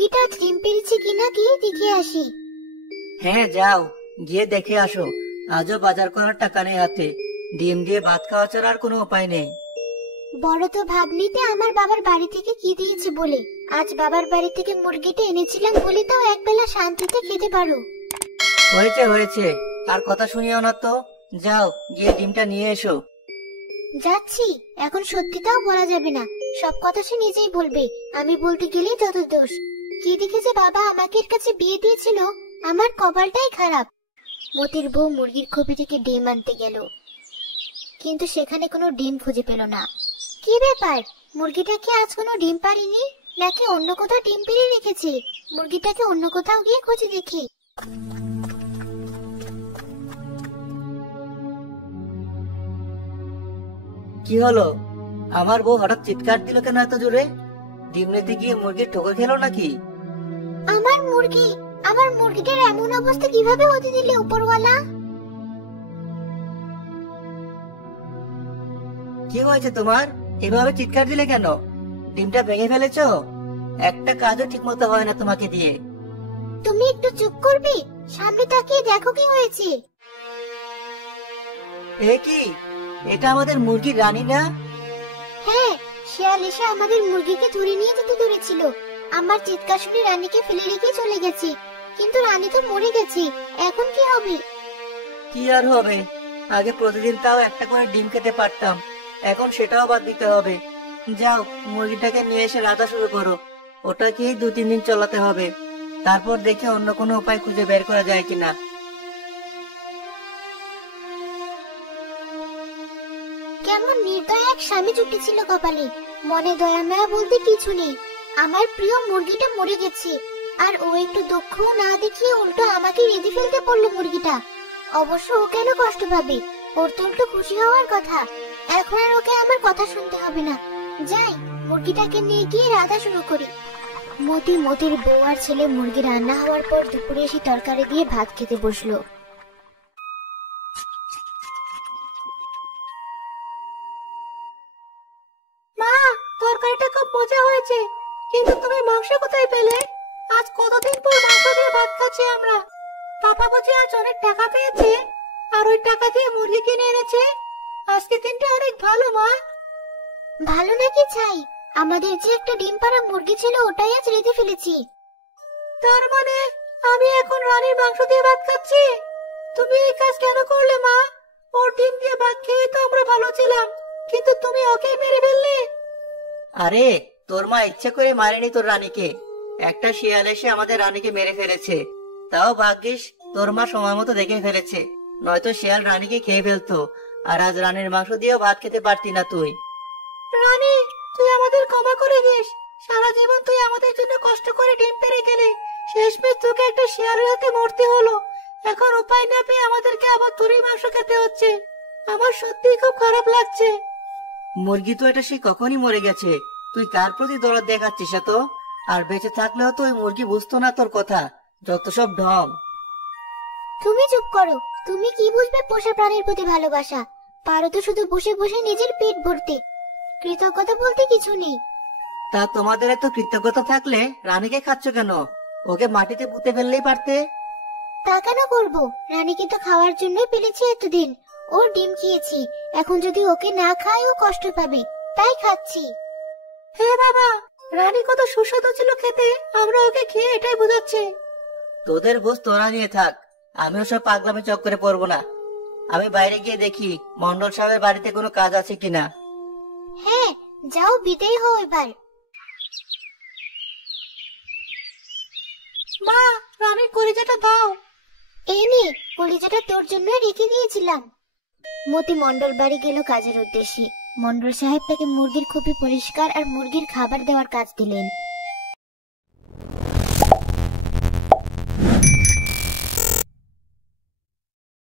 মুরগিটা ডিম পেড়েছে কিনা গিয়ে দেখে আসি। হ্যাঁ যাও, গিয়ে দেখে আসো। আজও বাজার করার টাকা নেই হাতে, ডিম দিয়ে ভাত খাওয়া ছাড়া আর কোনো উপায় নেই। বড় তো ভাবনিতে আমার বাবার বাড়ি থেকে কি দিয়েছে বলে, আজ বাবার বাড়ি থেকে মুরগিটা এনেছিলাম বলে তাও একবেলা শান্তিতে খেতে পারো। হয়েছে হয়েছে, আর কথা শুনিও না তো। যাও, গিয়ে ডিমটা নিয়ে এসো। যাচ্ছি, এখন সত্যিটাও বলা যাবে না, সব কথা সে নিজেই বলবে, আমি বলতে গেলেই যত দোষ। কি দেখেছে বাবা আমাকে এর কাছে বিয়ে দিয়েছিল, আমার কপালটাই খারাপ। মতির বউ মুরগির খোপে থেকে ডিম আনতে গেল, কিন্তু সেখানে কোনো ডিম খুঁজে পেল না। কি ব্যাপার, মুরগিটা কি আজ কোনো ডিম পারেনি, নাকি অন্য কোথাও ডিম পেড়ে রেখেছে? মুরগিটাকে অন্য কোথাও গিয়ে খুঁজে দেখি। কি হলো? আমার বউ হঠাৎ চিৎকার দিল কেন এত জোরে? ডিম নিতে গিয়ে মুরগির ঠোকর খেলো নাকি? আমার মুরগি, আমার মুরগিটার এমন অবস্থা কিভাবে হতে দিলে উপরওয়ালা? কি হয়েছে তোমার? এভাবে চিৎকার দিলে কেন? ডিমটা ভেঙে ফেলেছো? একটা কাজও ঠিক মতো হয় না তোমাকে দিয়ে। তুমি একটু চুপ করবে? সামনে তাকিয়ে দেখো কি হয়েছে। এ কি? এটা আমাদের মুরগির রানী না? হ্যাঁ, শিয়াল এসে আমাদের মুরগিকে ধরে নিয়ে যেতে ধরেছিল। আমার চিৎকার শুনে রানীকে ফেলে রেখে চলে গেছে, কিন্তু রানী তো মরে গেছে, এখন কি হবে? কি আর হবে, আগে প্রতিদিন তাও একটা করে ডিম খেতে পারতাম, এখন সেটাও বাদ দিতে হবে। যাও, মুরগিটাকে নিয়ে এসে রাধা শুরু করো। ওটাকেই 2-3 দিন চলাতে হবে, তারপর দেখে অন্য কোনো উপায় খুঁজে বের করা যায় কিনা। কেমন নির্দয় এক স্বামী জুটেছিল কপালে, মনে দয়া মায়া বলতে কিছু নেই। আমার প্রিয় মুরগিটা মরে গেছে, আর ও একটু দুঃখ না দেখিয়ে উল্টো আমাকে রেঁধে ফেলতে বললো মুরগিটা। অবশ্য ও কেন কষ্ট পাবে, ওর তো উল্টো খুশি হওয়ার কথা। এখন আর ওকে আমার কথা শুনতে হবে না। যাই, মুরগিটাকে নিয়ে গিয়ে রাধা শুরু করি। মতির বউ আর ছেলে মুরগি রান্না হওয়ার পর দুপুরে এসে তরকারি দিয়ে ভাত খেতে বসলো। মা, তরকারিটা খুব মজা হয়েছে, কিন্তু তুমি মাংস কোথায় পেলে? আজ কতদিন পর মাংস দিয়ে ভাত খাচ্ছি আমরা। পাপা বুঝি আজ অনেক টাকা পেয়েছে, আর ওই টাকা দিয়ে মুরগি কিনে এনেছে। আজকে দিনটা অনেক ভালো মা। ভালো নাকি চাই, আমাদের যে একটা ডিম পাড়া মুরগি ছিল ওটাই আজ রেঁধে ফেলেছি। তার মানে আমি এখন রানীর মাংস দিয়ে ভাত খাচ্ছি? তুমি এই কাজ কেন করলে মা? ওর ডিম দিয়ে ভাত খেয়ে তো আমরা ভালো ছিলাম, কিন্তু তুমি ওকে মেরে ফেললে। আরে, তোর মা ইচ্ছে করে মারেনি তোর রানীকে, একটা শিয়াল এসে আমাদের রানীকে মেরে ফেলেছে। তাও ভাগ্যিস তোর মা সময় মতো দেখে ফেলেছে, নয়তো শিয়াল রানীকে খেয়ে ফেলতো, আর আজ রানীর মাংস দিয়েও ভাত খেতে পারতি না তুই। রানী, তুই আমাদের ক্ষমা করে দিস। সারা জীবন তুই আমাদের জন্য কষ্ট করে ডিম পেড়ে গেলে, শেষমেশ তোকে একটা শিয়ালের হাতে মরতে হলো। এখন উপায় না পেয়ে আমাদেরকে আবার তোরই মাংস খেতে হচ্ছে। আমার সত্যিই খুব খারাপ লাগছে। মুরগি তো এটা সে কখনই মরে গেছে, তুই কার প্রতি দরদ দেখাচ্ছিস এত? আর বেঁচে থাকলেও তো ওই মুরগি বুঝতো না তোর কথা, যত সব ঢং। তুমি চুপ করো, তুমি কি বুঝবে পোষা প্রাণীর প্রতি ভালোবাসা? পারো তো শুধু বসে বসে নিজের পেট ভরতে, কৃতজ্ঞতা বলতে কিছু নেই। তা তোমাদের এত কৃতজ্ঞতা থাকলে রানীকে খাচ্ছ কেন? ওকে মাটিতে পুঁতে ফেললেই পারতে। তা কেন করবো, রানীকে তো খাওয়ার জন্যই পেলেছি এতদিন, ওর ডিম খেয়েছি, এখন যদি ওকে না খাই ও কষ্ট পাবে, তাই খাচ্ছি। হে বাবা, রানী কত সুস্বাদু ছিল খেতে, আমরা ওকে খেয়ে এটাই বোঝাচ্ছি। তোদের বুঝ তোরা নিয়ে থাক, আমি ওসব পাগলামি চক্করে পড়বো না। আমি বাইরে গিয়ে দেখি মন্ডল সাহেবের বাড়িতে কোনো কাজ আছে কিনা। হ্যাঁ, যাও, বিদায় হও এবার। মা, রানীর কলিজাটা দাও। এই নে, কলিজাটা তোর জন্যই রেখে দিয়েছিলাম। মতি মন্ডল বাড়ি গেল কাজের উদ্দেশ্যে। মন্ডল সাহেব তাকে মুরগির খুবই পরিষ্কার আর মুরগির খাবার দেওয়ার কাজ দিলেন।